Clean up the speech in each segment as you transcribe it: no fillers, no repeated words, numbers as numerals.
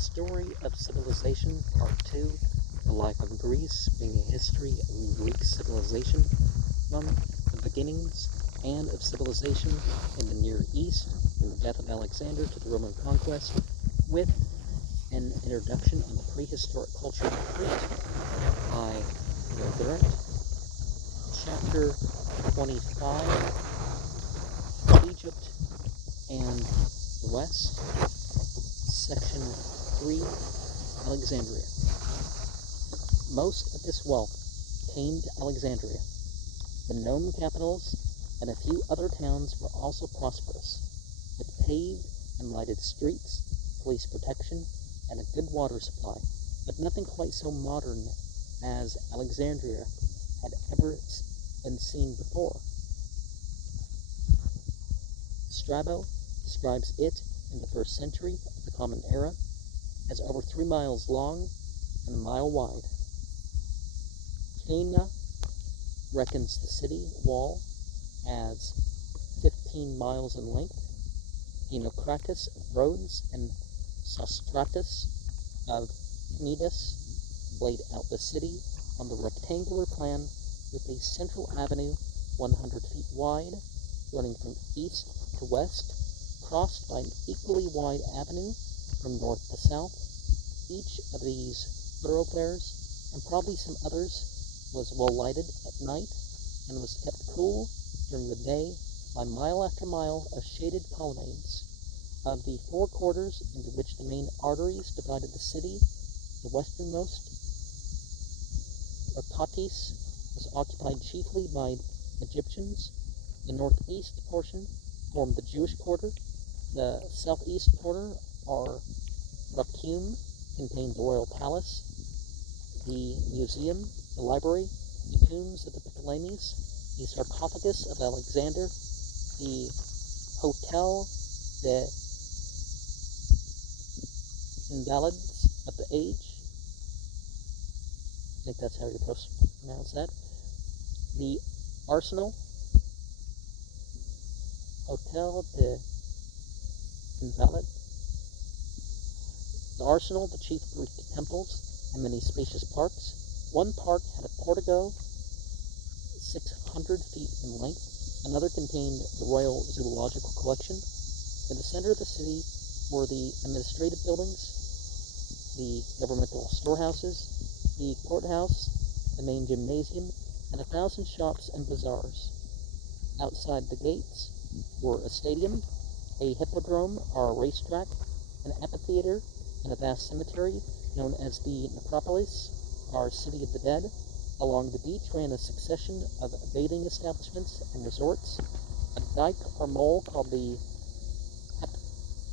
Story of Civilization, Part 2, The Life of Greece, being a history of Greek civilization from the beginnings and of civilization in the Near East, from the death of Alexander to the Roman conquest, with an introduction on the prehistoric culture of Crete by Durant. Chapter 25, Egypt and the West, Section 3, Alexandria. Most of this wealth came to Alexandria. The known capitals and a few other towns were also prosperous, with paved and lighted streets, police protection, and a good water supply, but nothing quite so modern as Alexandria had ever been seen before. Strabo describes it in the 1st century of the Common Era as over 3 miles long and a mile wide. Cana reckons the city wall as 15 miles in length. Dinocratus of Rhodes and Sostratus of Cnidus laid out the city on the rectangular plan with a central avenue 100 feet wide, running from east to west, crossed by an equally wide avenue from north to south. Each of these thoroughfares, and probably some others, was well lighted at night and was kept cool during the day by mile after mile of shaded colonnades. Of the 4 quarters into which the main arteries divided the city, the westernmost, Artatis, was occupied chiefly by Egyptians. The northeast portion formed the Jewish quarter. The southeast quarter, or Rakum, contained the royal palace, the museum, the library, the tombs of the Ptolemies, the sarcophagus of Alexander, the Hotel des Invalides of the Age, I think that's how you're supposed to pronounce that, the Arsenal, Hotel des Invalides, the Arsenal, the chief Greek temples, and many spacious parks. One park had a portico 600 feet in length. Another contained the Royal Zoological Collection. In the center of the city were the administrative buildings, the governmental storehouses, the courthouse, the main gymnasium, and 1,000 shops and bazaars. Outside the gates were a stadium, a hippodrome or a racetrack, an amphitheater, and a vast cemetery known as the Necropolis, or City of the Dead. Along the beach ran a succession of bathing establishments and resorts. A dike or mole called the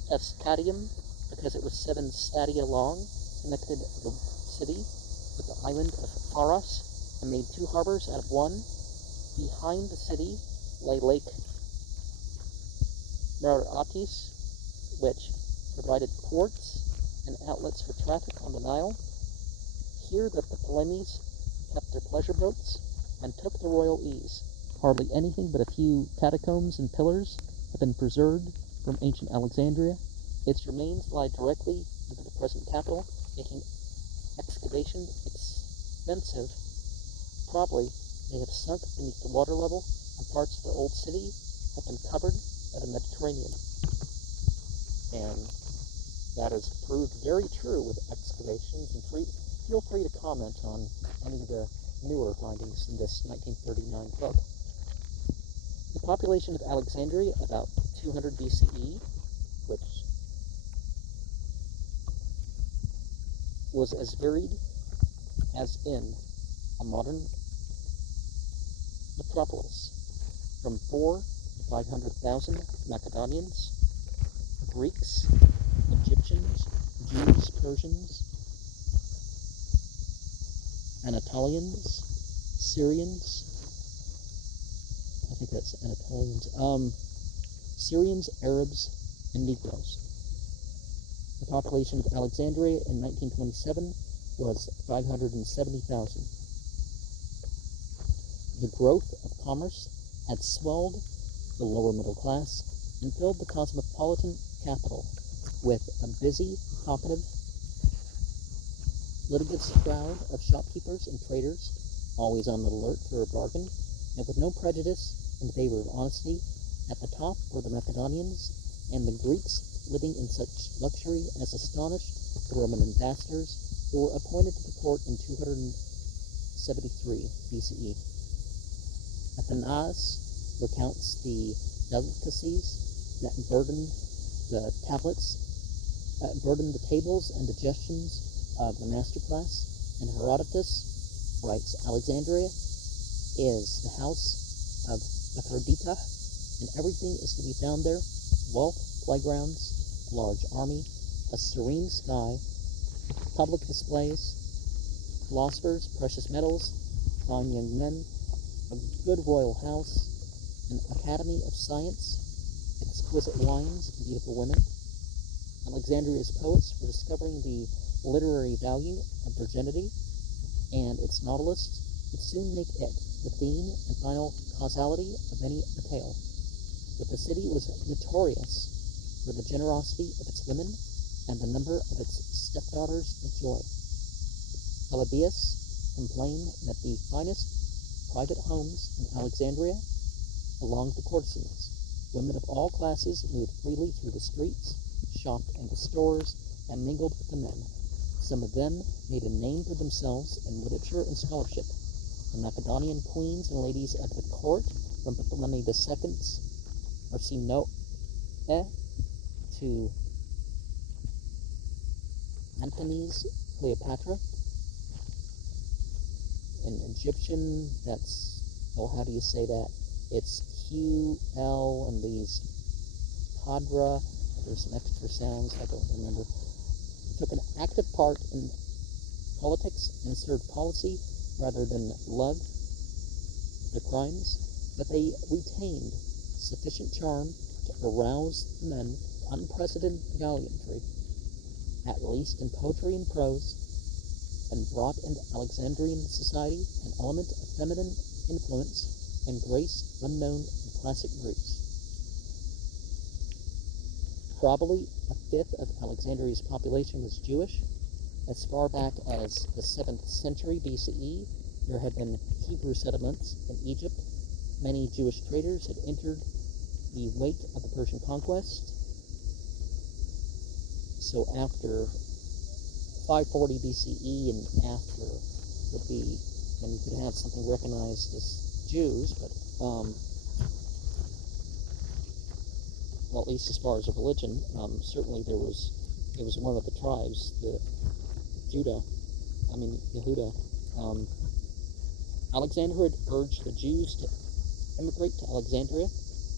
Heptastadium, because it was 7 stadia long, connected the city with the island of Pharos and made 2 harbors out of one. Behind the city lay Lake Maratis, which provided ports and outlets for traffic on the Nile. Here the Ptolemies kept their pleasure boats and took the royal ease. Hardly anything but a few catacombs and pillars have been preserved from ancient Alexandria. Its remains lie directly into the present capital, making excavation expensive. Probably they have sunk beneath the water level, and parts of the old city have been covered by the Mediterranean. And that has proved very true with excavations, and feel free to comment on any of the newer findings in this 1939 book. The population of Alexandria, about 200 BCE, which was as varied as in a modern metropolis, from 4 to 500,000 Macedonians, Greeks, Egyptians, Jews, Persians, Anatolians, Syrians, I think that's Anatolians, Syrians, Arabs, and Negroes. The population of Alexandria in 1927 was 570,000. The growth of commerce had swelled the lower middle class and filled the cosmopolitan capital with a busy, talkative, Litigious crowd of shopkeepers and traders, always on the alert for a bargain, and with no prejudice in favor of honesty. At the top were the Macedonians and the Greeks, living in such luxury as astonished the Roman ambassadors who were appointed to the court in 273 BCE. Athanasius recounts the delicacies that burdened the tables and digestions of the master class, and Herodotus writes, Alexandria is the house of Aphrodite, and everything is to be found there: wealth, playgrounds, a large army, a serene sky, public displays, philosophers, precious metals, fine young men, a good royal house, an academy of science, exquisite wines, and beautiful women. Alexandria's poets were discovering the literary value of virginity, and its novelists would soon make it the theme and final causality of many a tale. But the city was notorious for the generosity of its women and the number of its stepdaughters of joy. Polybius complained that the finest private homes in Alexandria belonged to courtesans. Women of all classes moved freely through the streets, shopped in the stores, and mingled with the men. Some of them made a name for themselves in literature and scholarship. The Macedonian queens and ladies of the court, from Ptolemy II's Arsinoe to Antony's Cleopatra. In Egyptian, that's, oh, how do you say that? It's QL and these Padra. There's some extra sounds, I don't remember. Took an active part in politics and served policy rather than love their crimes, but they retained sufficient charm to arouse the men to unprecedented gallantry, at least in poetry and prose, and brought into Alexandrian society an element of feminine influence and grace unknown in classic Greece. Probably a fifth of Alexandria's population was Jewish. As far back as the 7th century BCE, there had been Hebrew settlements in Egypt. Many Jewish traders had entered the wake of the Persian conquest. So after 540 BCE and after would be when you could have something recognized as Jews, but well, at least as far as a religion, certainly it was one of the tribes, Yehuda. Alexander had urged the Jews to immigrate to Alexandria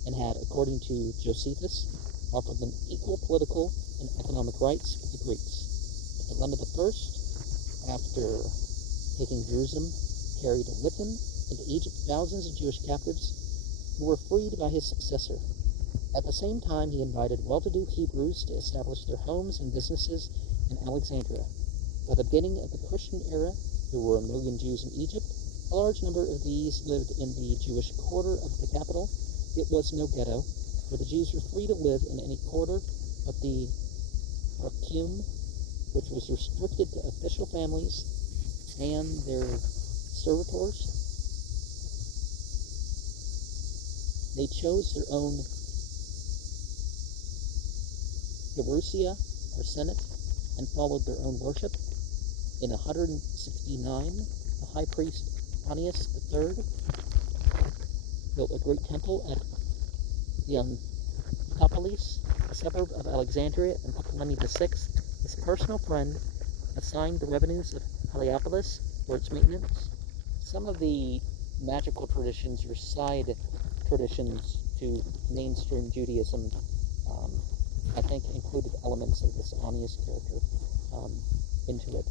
and had, according to Josephus, offered them equal political and economic rights with the Greeks. Ptolemy I, after taking Jerusalem, carried with him into Egypt thousands of Jewish captives who were freed by his successor. At the same time, he invited well-to-do Hebrews to establish their homes and businesses in Alexandria. By the beginning of the Christian era, there were 1 million Jews in Egypt. A large number of these lived in the Jewish quarter of the capital. It was no ghetto, where the Jews were free to live in any quarter but the Rakim, which was restricted to official families and their servitors. They chose their own Gerousia, or Senate, and followed their own worship. In 169, the high priest Antonius III built a great temple at the Ptopolis, a suburb of Alexandria, and Ptolemy VI, his personal friend, assigned the revenues of Heliopolis for its maintenance. Some of the magical traditions or side traditions to mainstream Judaism, I think, included elements of this Antonius character into it.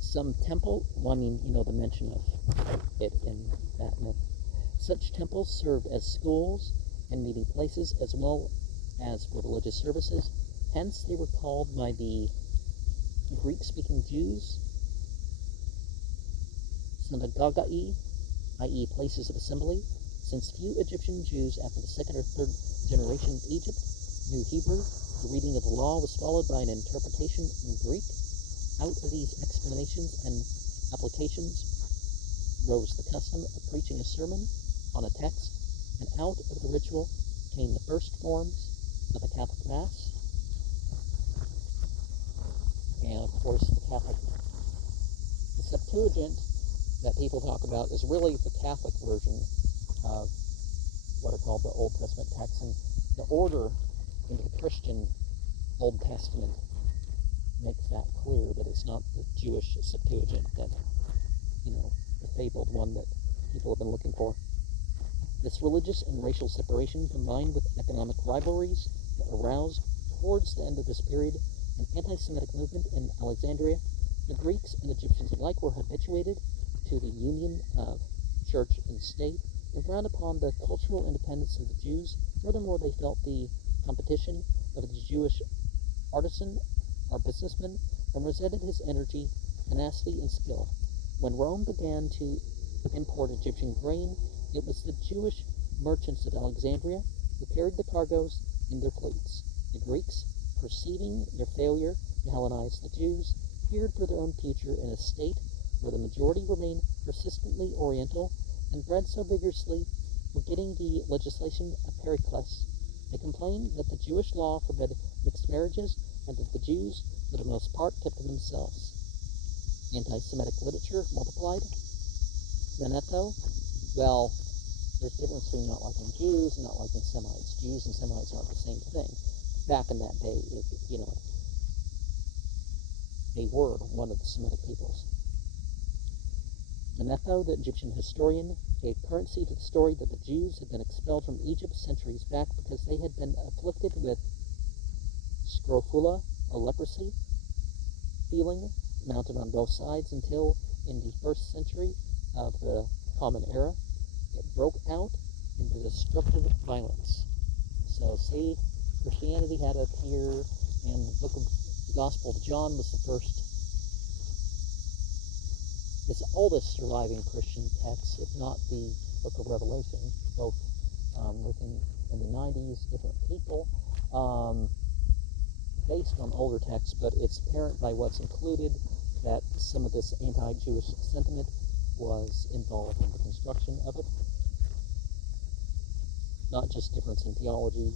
Some temple, the mention of it in that myth. Such temples served as schools and meeting places as well as for religious services. Hence, they were called by the Greek-speaking Jews synagogai, i.e. places of assembly, since few Egyptian Jews after the second or third generation of Egypt knew Hebrew. The reading of the law was followed by an interpretation in Greek. Out of these explanations and applications rose the custom of preaching a sermon on a text, and out of the ritual came the first forms of the Catholic Mass, and of course the Septuagint that people talk about is really the Catholic version of what are called the Old Testament texts, and the order into the Christian Old Testament makes that clear, that it's not the Jewish Septuagint that, the fabled one that people have been looking for. This religious and racial separation, combined with economic rivalries that aroused towards the end of this period an anti-Semitic movement in Alexandria, the Greeks and Egyptians alike were habituated to the union of church and state and frowned upon the cultural independence of the Jews. Furthermore, they felt the competition of the Jewish artisan or businessman and resented his energy, tenacity, and skill. When Rome began to import Egyptian grain, it was the Jewish merchants of Alexandria who carried the cargoes in their fleets. The Greeks, perceiving their failure to Hellenize the Jews, feared for their own future in a state where the majority remained persistently Oriental and bred so vigorously, forgetting the legislation of Pericles. They complained that the Jewish law forbade mixed marriages and that the Jews, for the most part, kept to themselves. Anti-Semitic literature multiplied. Veneto, well, there's a difference between not liking Jews and not liking Semites. Jews and Semites aren't the same thing. Back in that day, they were one of the Semitic peoples. Manetho, the Egyptian historian, gave currency to the story that the Jews had been expelled from Egypt centuries back because they had been afflicted with scrofula, or leprosy, feeling mounted on both sides until in the 1st century of the Common Era, it broke out into destructive violence. So, see, Christianity had up here, and the book of the Gospel of John was the first. It's the oldest surviving Christian text, if not the book of Revelation, both written in the 90s, different people, based on older texts, but it's apparent by what's included that some of this anti-Jewish sentiment was involved in the construction of it. Not just difference in theology,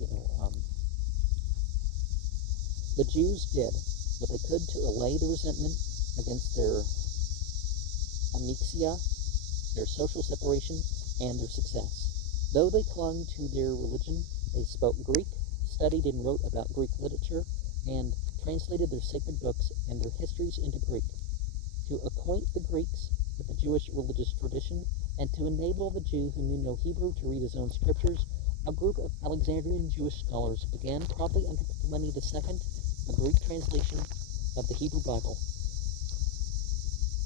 the Jews did what they could to allay the resentment against their amixia, their social separation, and their success. Though they clung to their religion, they spoke Greek, studied and wrote about Greek literature, and translated their sacred books and their histories into Greek. To acquaint the Greeks with the Jewish religious tradition, and to enable the Jew who knew no Hebrew to read his own scriptures, a group of Alexandrian Jewish scholars began, probably under Ptolemy II, a Greek translation of the Hebrew Bible.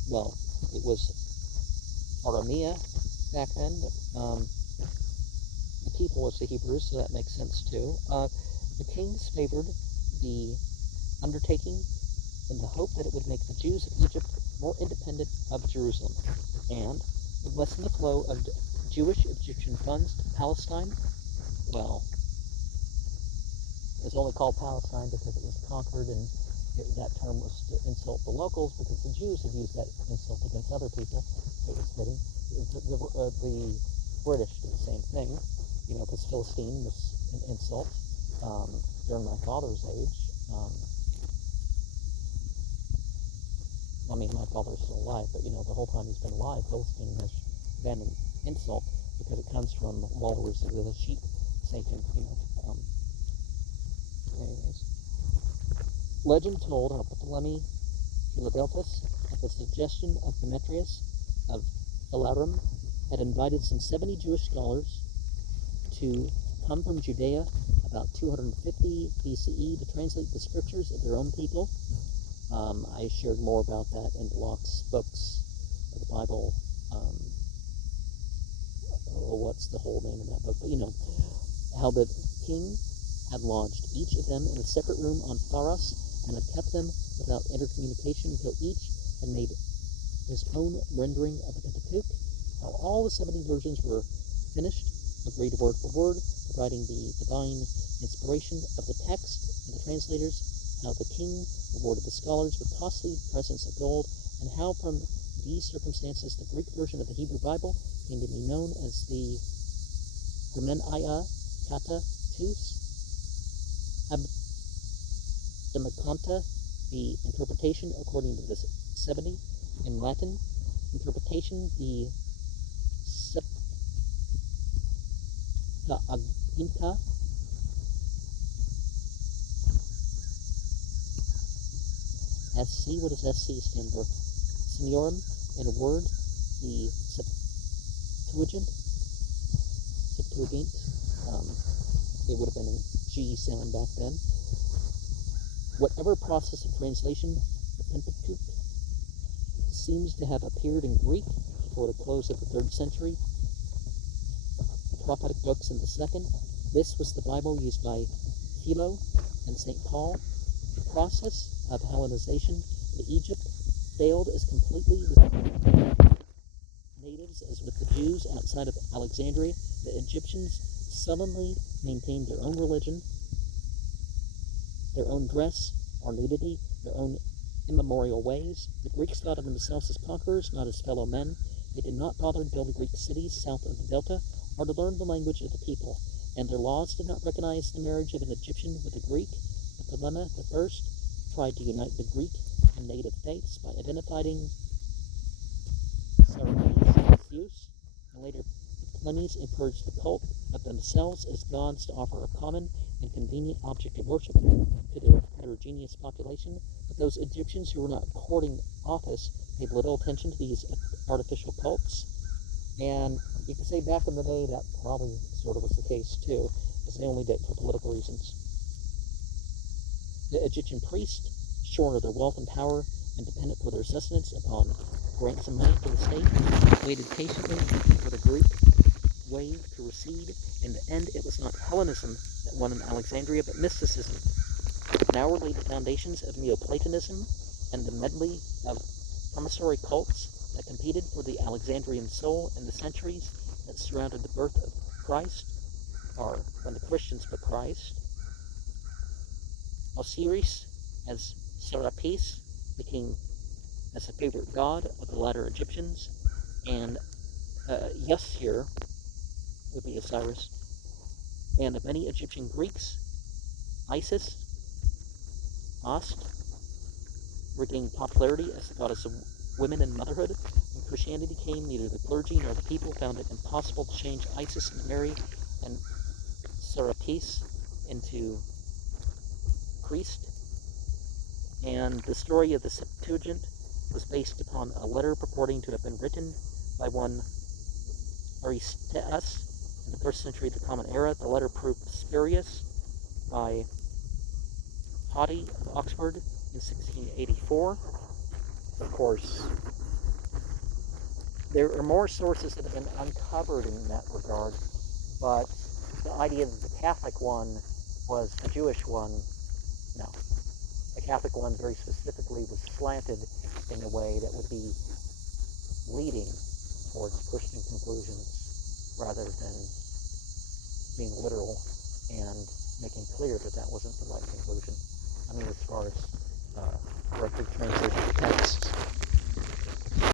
Well, it was Aramea back then, but the people was the Hebrews, so that makes sense too. The kings favored the undertaking in the hope that it would make the Jews of Egypt more independent of Jerusalem, and would lessen the flow of Jewish Egyptian funds to Palestine. Well, it was only called Palestine because it was conquered, and that term was to insult the locals because the Jews had used that insult against other people. It was fitting. The British did the same thing, because Philistine was an insult during my father's age. My father's still alive, but the whole time he's been alive, Philistine has been an insult because it comes from walrus with a sheep Satan, anyways. Legend told how Ptolemy Philadelphus, at the suggestion of Demetrius of Elarum, had invited some 70 Jewish scholars to come from Judea about 250 BCE to translate the scriptures of their own people. I shared more about that in Locke's books of the Bible. What's the whole name of that book? But how the king had lodged each of them in a separate room on Pharos and had kept them without intercommunication until each had made his own rendering of the Pentateuch. How all the 70 versions were finished, agreed word for word, providing the divine inspiration of the text and the translators, how the king rewarded the scholars with costly presents of gold, and how from these circumstances the Greek version of the Hebrew Bible came to be known as the Hermenaya Kata Tus Abdamacanta, the interpretation according to the 70 in Latin, interpretation the Septuaginta, SC, what does SC stand for? Seniorum, in a word, the Septuagint, it would have been a G sound back then. Whatever process of translation, the Pentateuch seems to have appeared in Greek before the close of the 3rd century, the prophetic books in the 2nd. This was the Bible used by Philo and St. Paul. The process of Hellenization in Egypt failed as completely with natives as with the Jews outside of Alexandria. The Egyptians sullenly maintained their own religion, their own dress or nudity, their own immemorial ways. The Greeks thought of themselves as conquerors, not as fellow men. They did not bother to build Greek cities south of the Delta or to learn the language of the people, and their laws did not recognize the marriage of an Egyptian with a Greek. The Ptolemy I tried to unite the Greek and native faiths by identifying Zeus, and later the Ptolemies encouraged the cult of themselves as gods to offer a common and convenient object of worship to their heterogeneous population. But those Egyptians who were not courting office paid little attention to these artificial cults, and you could say back in the day that probably sort of was the case too, because they only did it for political reasons. The Egyptian priests, shorn of their wealth and power and dependent for their sustenance upon grants of money to the state, waited patiently for the Greek wave to recede. In the end, it was not Hellenism that won in Alexandria, but mysticism. Now were laid the foundations of Neoplatonism, and the medley of promissory cults that competed for the Alexandrian soul in the centuries that surrounded the birth of Christ, or when the Christians put Christ. Osiris, as Serapis, became as a favorite god of the latter Egyptians, and Yasir would be Osiris, and of many Egyptian Greeks. Isis, Ast, regained popularity as the goddess of women and motherhood. When Christianity came, neither the clergy nor the people found it impossible to change Isis and Mary and Serapis into priest. And the story of the Septuagint was based upon a letter purporting to have been written by one Aristeas in the 1st century of the Common Era. The letter proved spurious by Hoddy of Oxford in 1684. Of course, there are more sources that have been uncovered in that regard, but the idea that the Catholic one was the Jewish one, no. The Catholic one very specifically was slanted in a way that would be leading towards Christian conclusions rather than being literal and making clear that that wasn't the right conclusion. I mean, as far as correctly translated texts.